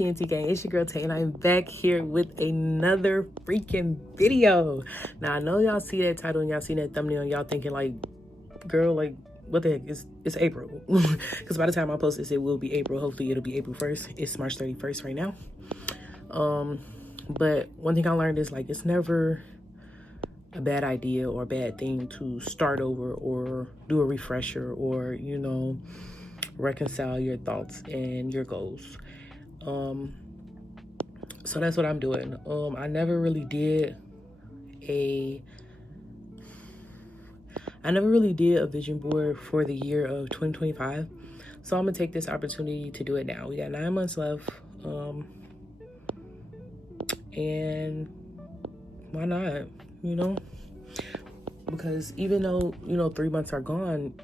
TNT gang, it's your girl Tay, and I'm back here with another freaking video. Now I know y'all see that title and y'all see that thumbnail and y'all thinking like, girl, like what the heck, it's April. Because by the time I post this, it will be April. Hopefully it'll be April 1st. It's March 31st right now. But one thing I learned is like, it's never a bad idea or a bad thing to start over or do a refresher or, you know, reconcile your thoughts and your goals. So that's what I'm doing. I never really did a vision board for the year of 2025. So I'm gonna take this opportunity to do it now. We got 9 months left. And why not, you know? Because even though, you know, 3 months are gone,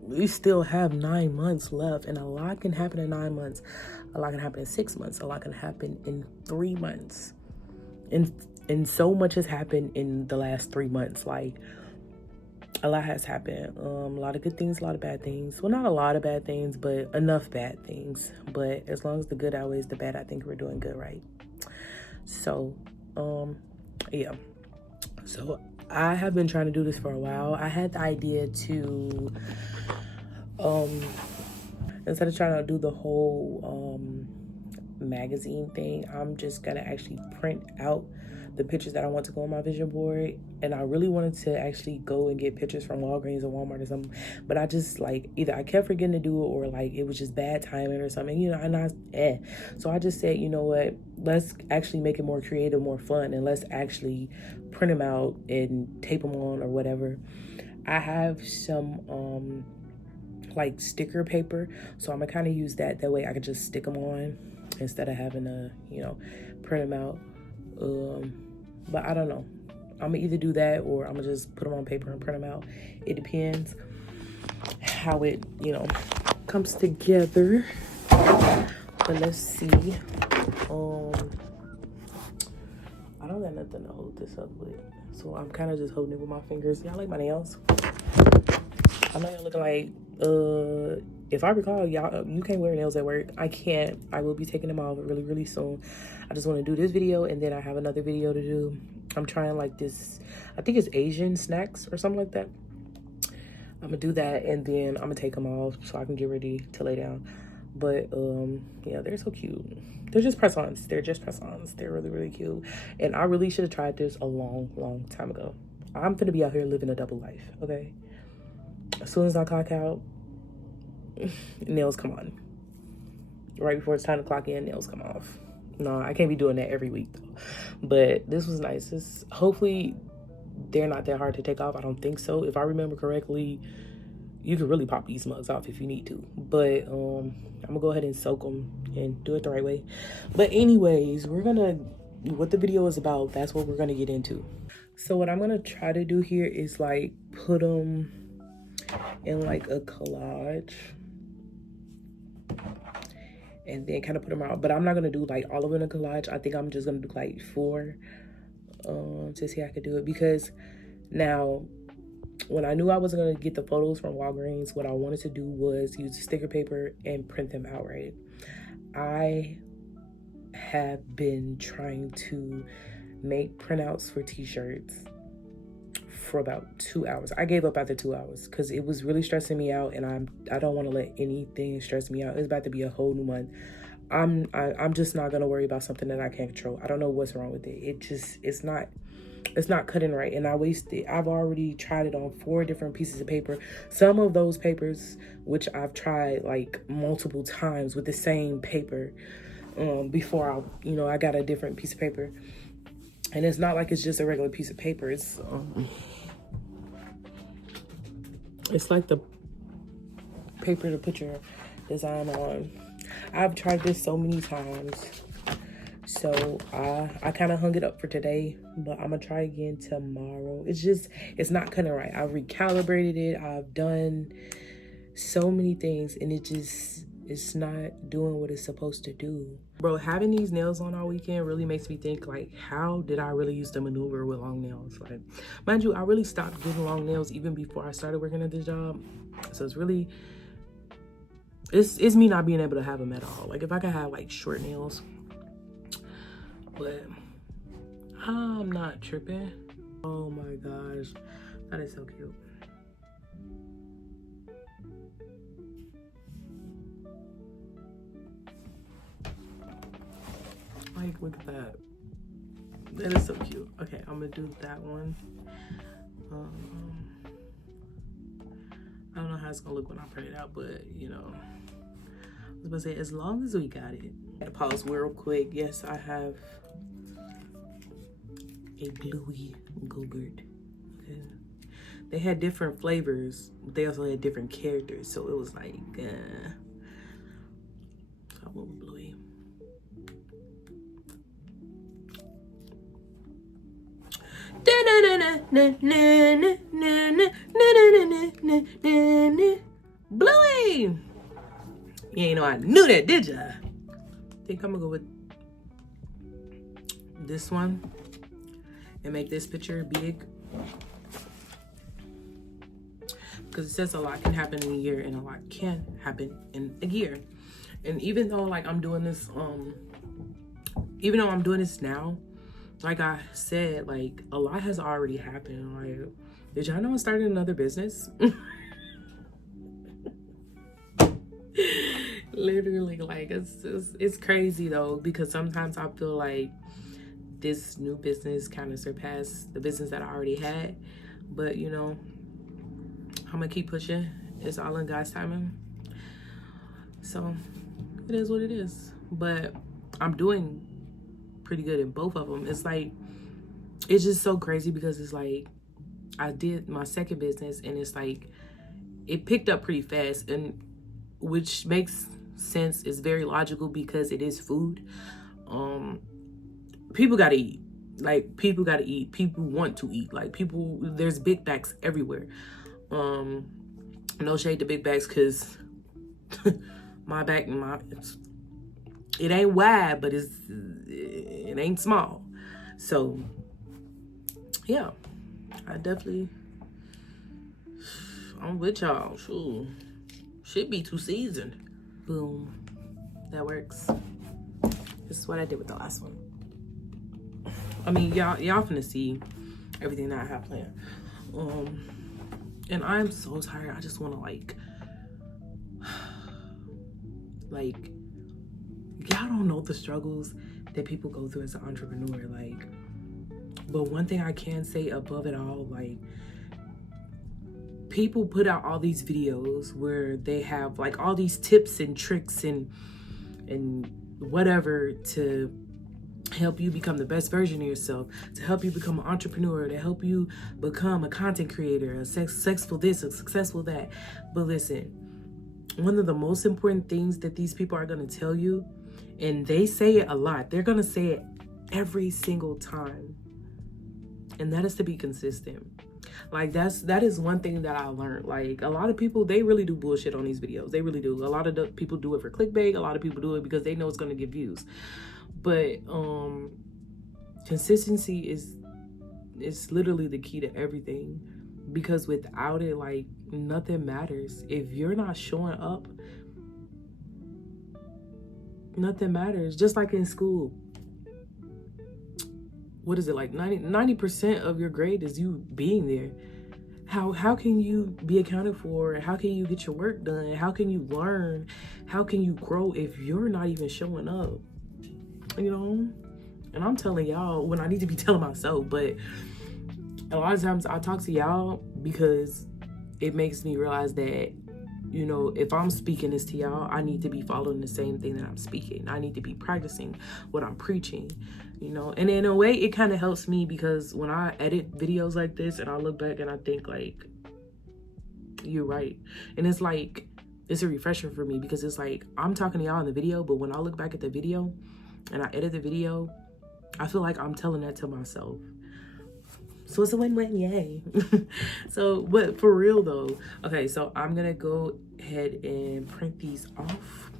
we still have 9 months left, and a lot can happen in 9 months. A lot can happen in 6 months. A lot can happen in 3 months. And so much has happened in the last 3 months. Like, a lot has happened. A lot of good things, a lot of bad things. Well, not a lot of bad things, but enough bad things. But as long as the good outweighs the bad, I think we're doing good, right? So, yeah. So I have been trying to do this for a while. I had the idea to, instead of trying to do the whole magazine thing, I'm just gonna actually print out the pictures that I want to go on my vision board. And I really wanted to actually go and get pictures from Walgreens or Walmart or something, but I just like, either I kept forgetting to do it or like it was just bad timing or something, you know. And so I just said, you know what, let's actually make it more creative, more fun, and let's actually print them out and tape them on or whatever. I have some like sticker paper, so I'm gonna kind of use that way I could just stick them on instead of having to, you know, print them out. But I don't know, I'm gonna either do that or I'm gonna just put them on paper and print them out. It depends how it, you know, comes together. But let's see. I don't got nothing to hold this up with, so I'm kind of just holding it with my fingers. Y'all like my nails? I know y'all looking like, if I recall, y'all, you can't wear nails at work. I can't. I will be taking them off really soon. I just want to do this video, and then I have another video to do. I'm trying like this, I think it's Asian snacks or something like that. I'm gonna do that, and then I'm gonna take them off so I can get ready to lay down. But yeah, they're so cute. They're just press-ons. They're just press-ons. They're really cute. And I really should have tried this a long time ago. I'm gonna be out here living a double life, okay? As soon as I clock out, nails come on. Right before it's time to clock in, nails come off. No, I can't be doing that every week though. But this was nice. Hopefully they're not that hard to take off. I don't think so. If I remember correctly, you could really pop these mugs off if you need to. But I'm gonna go ahead and soak them and do it the right way. But anyways, what the video is about, that's what we're gonna get into. So what I'm gonna try to do here is like put them in like a collage and then kind of put them out. But I'm not gonna do like all of it in a collage. I think I'm just gonna do like 4 to see how I could do it. Because now, when I knew I wasn't gonna get the photos from Walgreens, what I wanted to do was use sticker paper and print them out, right? I have been trying to make printouts for t-shirts for about 2 hours. I gave up after 2 hours because it was really stressing me out, and I don't want to let anything stress me out. It's about to be a whole new month. I'm just not gonna worry about something that I can't control. I don't know what's wrong with it. It's not cutting right, and I've already tried it on 4 different pieces of paper. Some of those papers, which I've tried like multiple times with the same paper, before I got a different piece of paper. And it's not like it's just a regular piece of paper. It's like the paper to put your design on. I've tried this so many times. So I kind of hung it up for today, but I'm gonna try again tomorrow. It's not cutting right. I've recalibrated it. I've done so many things, and it's not doing what it's supposed to do. Bro, having these nails on all weekend really makes me think, like, how did I really use the maneuver with long nails? Like, mind you, I really stopped getting long nails even before I started working at this job. So it's me not being able to have them at all. Like, if I could have like short nails, but I'm not tripping. Oh my gosh, that is so cute. Like, look at that. That is so cute. Okay, I'm gonna do that one. I don't know how it's gonna look when I print it out, but you know, I was gonna say, as long as we got it. I gotta pause real quick. Yes, I have a Bluey Go-Gurt. Okay. They had different flavors, but they also had different characters, so it was like, so I went with Bluey. Bluey! You ain't know I knew that, did ya? I think I'm gonna go with this one and make this picture big, because it says a lot can happen in a year and a lot can happen in a year. And even though like I'm doing this, even though I'm doing this now, like I said, like a lot has already happened. Like, did y'all know I started another business? Literally, like it's crazy though, because sometimes I feel like this new business kind of surpassed the business that I already had. But you know, I'm gonna keep pushing. It's all in God's timing. So it is what it is. But I'm doing pretty good in both of them. It's like, it's just so crazy because it's like I did my second business and it's like it picked up pretty fast, and which makes sense. It's very logical because it is food. People gotta eat. Like, people gotta eat. People want to eat. Like, people, there's big bags everywhere. No shade to big bags, because my back, it ain't wide, but it ain't small. So yeah, I definitely, I'm with y'all. Sure, should be too seasoned. Boom, that works. This is what I did with the last one. I mean, y'all finna see everything that I have planned. And I'm so tired. I just want to like, y'all don't know the struggles that people go through as an entrepreneur. Like, but one thing I can say above it all, like, people put out all these videos where they have like all these tips and tricks and whatever to help you become the best version of yourself, to help you become an entrepreneur, to help you become a content creator, a successful this, a successful that. But listen, one of the most important things that these people are going to tell you, and they say it a lot, they're going to say it every single time, and that is to be consistent. Like, that is one thing that I learned. Like, a lot of people, they really do bullshit on these videos. They really do. A lot of the people do it for clickbait. A lot of people do it because they know it's going to get views. But consistency is literally the key to everything, because without it, like, nothing matters. If you're not showing up, nothing matters. Just like in school, what is it, like 90% of your grade is you being there. How can you be accounted for? How can you get your work done? How can you learn? How can you grow if you're not even showing up? You know? And I'm telling y'all when I need to be telling myself, but a lot of times I talk to y'all because it makes me realize that, you know, if I'm speaking this to y'all, I need to be following the same thing that I'm speaking. I need to be practicing what I'm preaching, you know. And in a way, it kind of helps me, because when I edit videos like this and I look back and I think, like, you're right. And it's like, it's a refresher for me, because it's like, I'm talking to y'all in the video, but when I look back at the video and I edit the video, I feel like I'm telling that to myself. So it's a win-win, yay. So, but for real though, okay, so I'm gonna go ahead and print these off.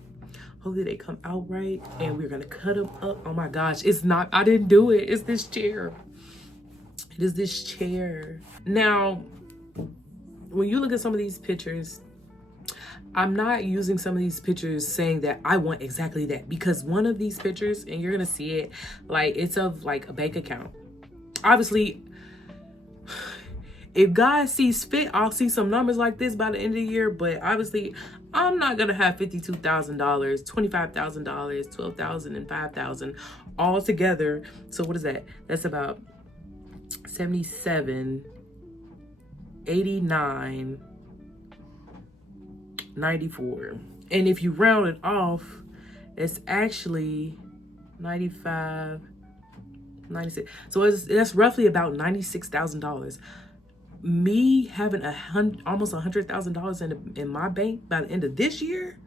Hopefully they come out right, and we're gonna cut them up. Oh my gosh, it's not, I didn't do it. It's this chair. It is this chair. Now, when you look at some of these pictures, I'm not using some of these pictures saying that I want exactly that, because one of these pictures, and you're gonna see it, like it's of like a bank account. Obviously, if God sees fit, I'll see some numbers like this by the end of the year, but obviously I'm not gonna have $52,000, $25,000, $12,000 and $5,000 all together. So what is that? That's about 77, 89, 94. And if you round it off, it's actually 95, 96. So that's roughly about $96,000. Me having almost $100,000 in my bank by the end of this year,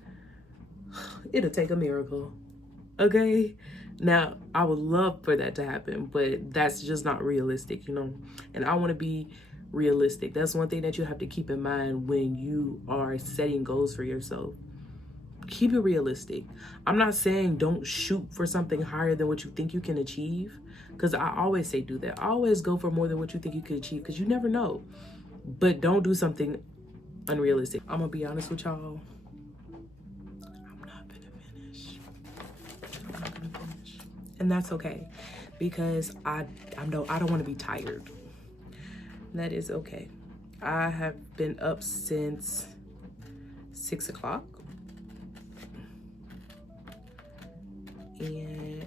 it'll take a miracle. Okay, now I would love for that to happen, but that's just not realistic, you know. And I want to be realistic. That's one thing that you have to keep in mind when you are setting goals for yourself. Keep it realistic. I'm not saying don't shoot for something higher than what you think you can achieve, because I always say do that. Always go for more than what you think you can achieve, because you never know. But don't do something unrealistic. I'm gonna be honest with y'all. I'm not gonna finish. And that's okay, because I know I don't want to be tired. That is okay. I have been up since 6 o'clock. And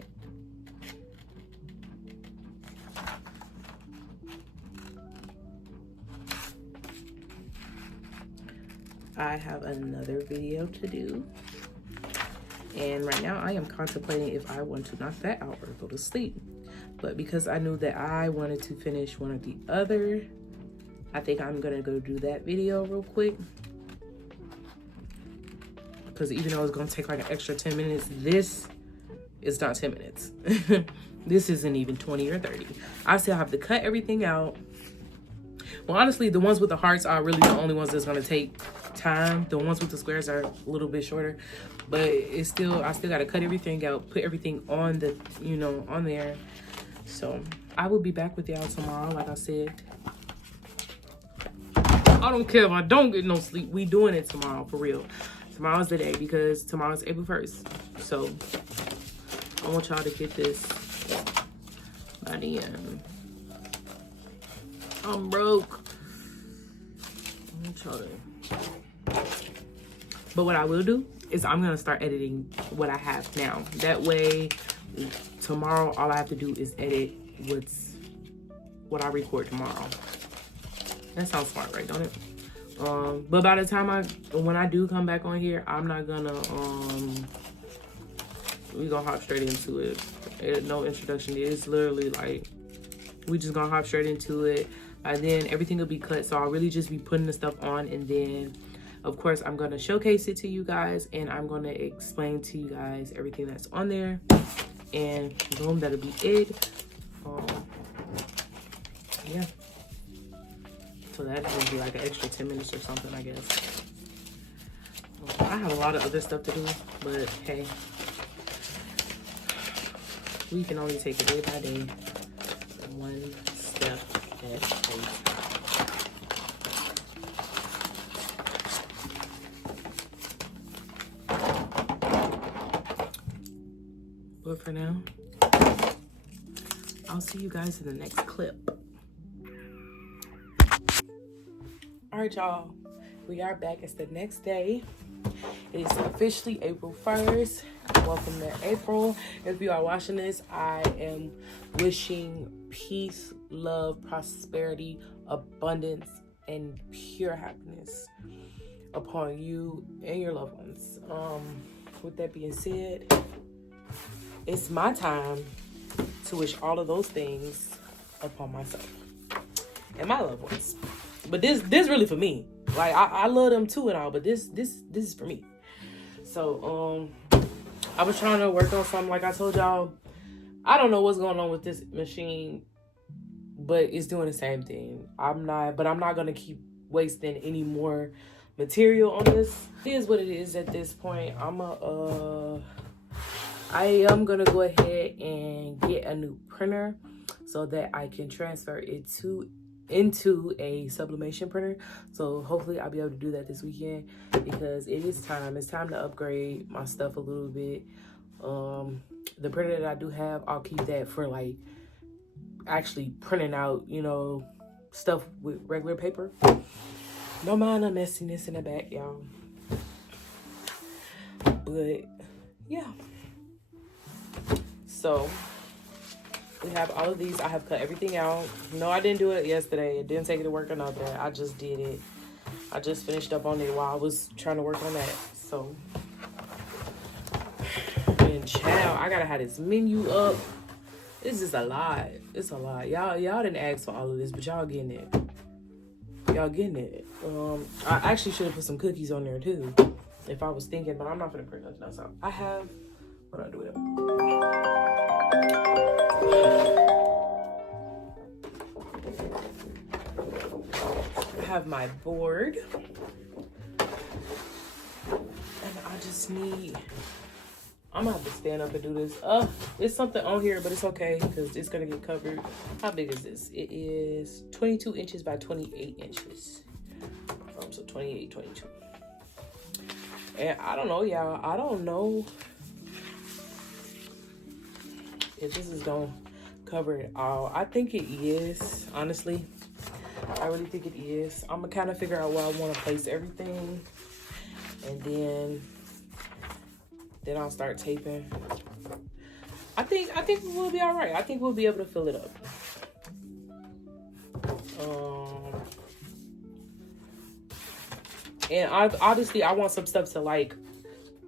I have another video to do. And right now I am contemplating if I want to knock that out or go to sleep. But because I knew that I wanted to finish one or the other, I think I'm gonna go do that video real quick. Because even though it's gonna take like an extra 10 minutes, this is not 10 minutes. This isn't even 20 or 30. I still have to cut everything out. Well, honestly, the ones with the hearts are really the only ones that's gonna take time. The ones with the squares are a little bit shorter, but I still gotta cut everything out, put everything on the, you know, on there. So I will be back with y'all tomorrow, like I said. I don't care if I don't get no sleep. We doing it tomorrow, for real. Tomorrow's the day, because tomorrow's April 1st. So I want y'all to get this by the end. I'm broke. I want y'all to. But what I will do is I'm gonna start editing what I have now. That way, tomorrow all I have to do is edit what I record tomorrow. That sounds smart, right? Don't it? But by the time when I do come back on here, I'm not gonna we gonna hop straight into it. No introduction. It's literally like we just gonna hop straight into it, and then everything will be cut. So I'll really just be putting the stuff on, and then of course I'm gonna showcase it to you guys, and I'm gonna explain to you guys everything that's on there, and boom, that'll be it. Yeah. So that would be like an extra 10 minutes or something, I guess. I have a lot of other stuff to do, but hey, we can only take it day by day, one step at a time. But for now, I'll see you guys in the next clip. All right, y'all, we are back. It's the next day. It is officially April 1st. Welcome to April. If you are watching this, I am wishing peace, love, prosperity, abundance, and pure happiness upon you and your loved ones. With that being said, it's my time to wish all of those things upon myself and my loved ones. But this really for me. Like I love them too and all, but this is for me. So I was trying to work on something. Like I told y'all, I don't know what's going on with this machine, but it's doing the same thing. I'm not gonna keep wasting any more material on this. It is what it is at this point. I am gonna go ahead and get a new printer so that I can transfer it to into a sublimation printer, so hopefully I'll be able to do that this weekend, because it is time. It's time to upgrade my stuff a little bit. The printer that I do have, I'll keep that for like actually printing out, you know, stuff with regular paper. Don't mind the messiness in the back, y'all. But yeah, so we have all of these. I have cut everything out. No, I didn't do it yesterday. It didn't take it to work or nothing. I just did it. I just finished up on it while I was trying to work on that. So, and child, I gotta have this menu up. It's just a lot. It's a lot. Y'all didn't ask for all of this, but y'all getting it. Y'all getting it. I actually should have put some cookies on there too, if I was thinking, but I'm not gonna print nothing else out. I have, what do I do with it? I have my board, and I just need, I'm gonna have to stand up and do this. It's something on here, but it's okay because it's gonna get covered. How big is this? It is 22 inches by 28 inches. So 28, 22. And I don't know, y'all. I don't know if this is gonna cover it all. I think it is, honestly. I really think it is. I'm gonna kind of figure out where I want to place everything, and then I'll start taping. I think we'll be all right. I think we'll be able to fill it up. And obviously I want some stuff to like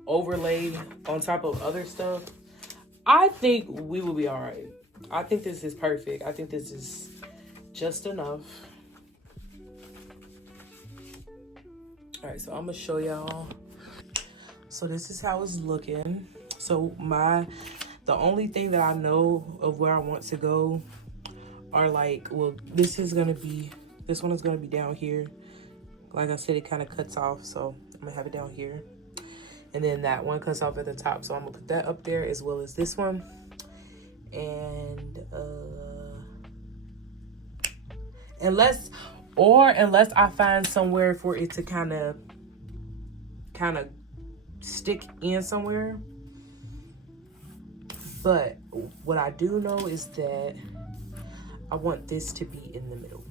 overlay on top of other stuff. I think we will be all right. I think this is perfect. I think this is just enough. All right, so I'm gonna show y'all. So this is how it's looking. So the only thing that I know of where I want to go are like, well, this one is gonna be down here. Like I said, it kind of cuts off, so I'm gonna have it down here. And then that one cuts off at the top, so I'm gonna put that up there as well as this one. And unless I find somewhere for it to kind of stick in somewhere. But what I do know is that I want this to be in the middle.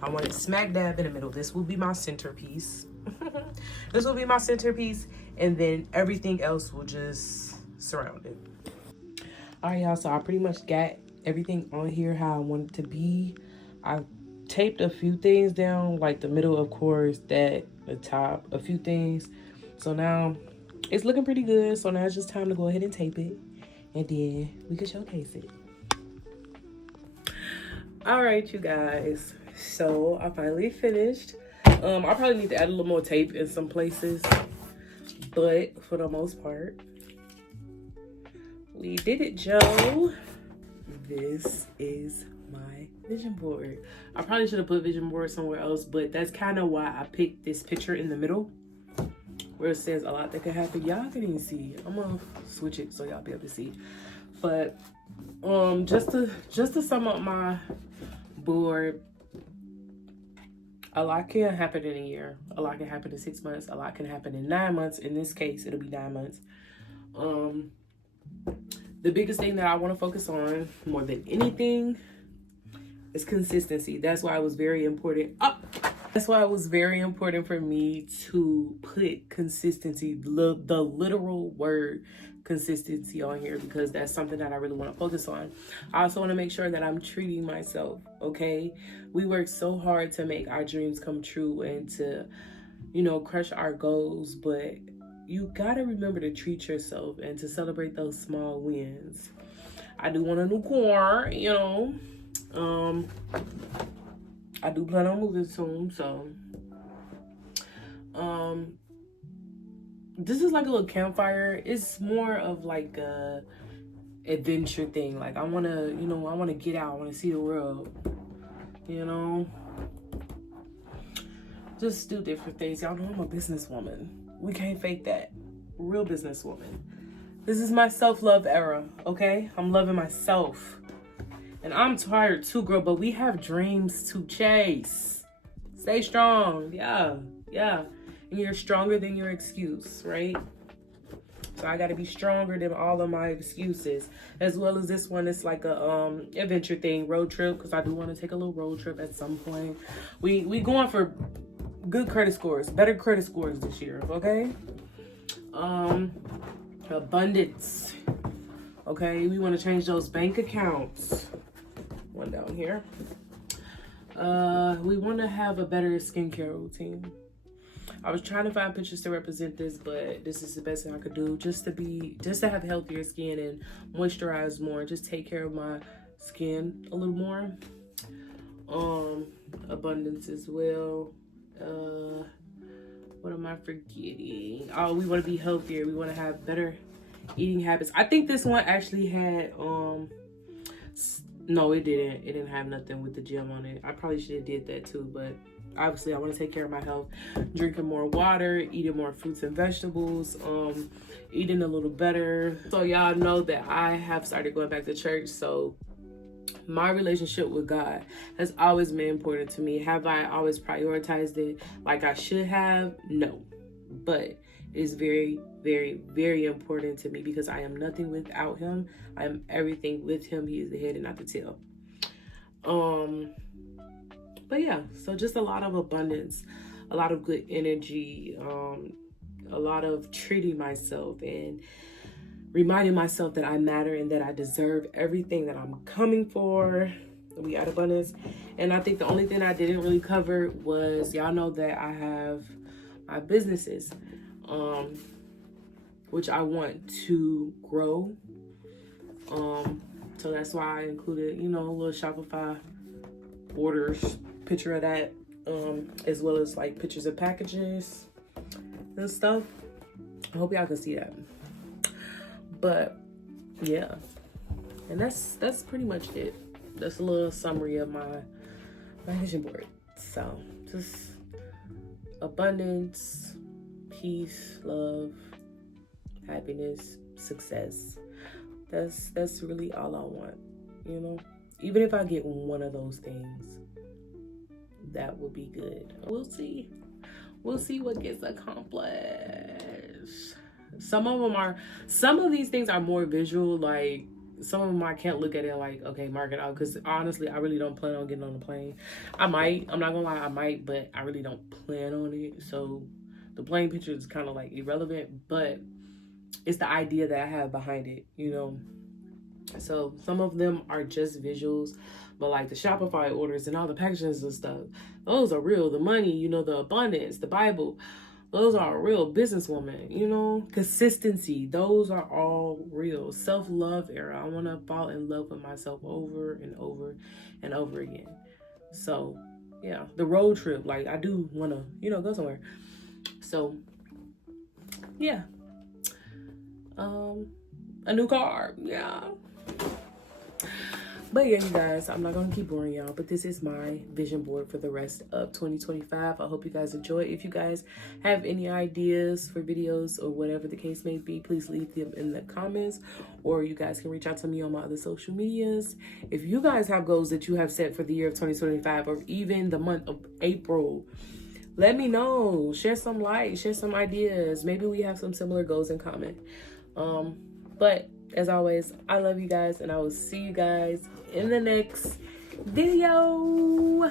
I want it smack dab in the middle. This will be my centerpiece. This will be my centerpiece, and then everything else will just surround it. All right, y'all, so I pretty much got everything on here how I want it to be. I taped a few things down, like the middle, of course, the top, a few things. So now it's looking pretty good. So now it's just time to go ahead and tape it, and then we can showcase it. All right, you guys. So I finally finished. I probably need to add a little more tape in some places, but for the most part, we did it, Joe. This is my vision board. I probably should have put vision board somewhere else, but that's kind of why I picked this picture in the middle where it says a lot that could happen. Y'all can even see. I'm gonna switch it so y'all be able to see. But just to sum up my board, a lot can happen in a year. A lot can happen in 6 months. A lot can happen in 9 months. In this case, it'll be 9 months. The biggest thing that I want to focus on more than anything is consistency. That's why it was very important. That's why it was very important for me to put consistency, the literal word consistency on here, because that's something that I really want to focus on. I also want to make sure that I'm treating myself, okay? We work so hard to make our dreams come true and to, you know, crush our goals, but you gotta remember to treat yourself and to celebrate those small wins. I do want a new car, you know. I do plan on moving soon, so this is like a little campfire. It's more of like a adventure thing. Like I wanna get out, I wanna see the world, you know. Just do different things. Y'all know I'm a businesswoman. We can't fake that. Real businesswoman. This is my self-love era, okay? I'm loving myself. And I'm tired too, girl, but we have dreams to chase. Stay strong. Yeah. And you're stronger than your excuse, right? So I got to be stronger than all of my excuses, as well as this one. It's like a adventure thing, road trip, because I do want to take a little road trip at some point. We going for good credit scores, better credit scores this year, okay? Abundance. Okay, we want to change those bank accounts. One down here. We want to have a better skincare routine. I was trying to find pictures to represent this, but this is the best thing I could do, just to have healthier skin and moisturize more, and just take care of my skin a little more. Abundance as well. What am I forgetting? Oh, we want to be healthier. We want to have better eating habits. I think this one actually had no, it didn't. It didn't have nothing with the gym on it. I probably should have did that too, but obviously I want to take care of my health, drinking more water, eating more fruits and vegetables, eating a little better. So y'all know that I have started going back to church, so my relationship with God has always been important to me. Have I always prioritized it like I should have? No, but it's very, very, very important to me, because I am nothing without him. I am everything with him. He is the head and not the tail. But yeah, so just a lot of abundance, a lot of good energy, a lot of treating myself and reminding myself that I matter and that I deserve everything that I'm coming for. We got abundance. And I think the only thing I didn't really cover was, y'all know that I have my businesses, which I want to grow. So that's why I included, a little Shopify orders, picture of that, as well as like pictures of packages and stuff. I hope y'all can see that. But yeah, and that's pretty much it. That's a little summary of my vision board. So just abundance, peace, love, happiness, success. That's really all I want, Even if I get one of those things, that will be good. We'll see what gets accomplished. Some of these things are more visual. Like some of them I can't look at it like, okay, mark it out, because honestly I really don't plan on getting on the plane. I'm not gonna lie, I might, but I really don't plan on it. So the plane picture is kind of like irrelevant, but it's the idea that I have behind it, So some of them are just visuals, but like the Shopify orders and all the packages and stuff, those are real. The money, the abundance, the Bible, those are a real businesswoman, consistency, those are all real. Self-love era. I want to fall in love with myself over and over and over again. So yeah, the road trip, like I do want to, go somewhere. So yeah, a new car. Yeah. But yeah, you guys, I'm not going to keep boring y'all, but this is my vision board for the rest of 2025. I hope you guys enjoy. If you guys have any ideas for videos or whatever the case may be, please leave them in the comments, or you guys can reach out to me on my other social medias. If you guys have goals that you have set for the year of 2025, or even the month of April, let me know. Share some light, share some ideas. Maybe we have some similar goals in common. But as always, I love you guys, and I will see you guys in the next video.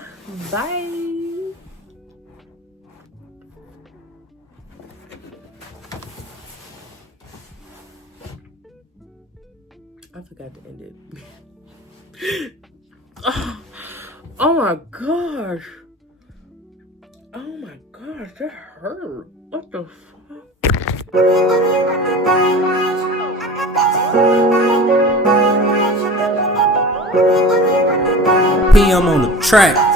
Bye. I forgot to end it. Oh my gosh. Oh my gosh, that hurt. What the fuck? PM on the track.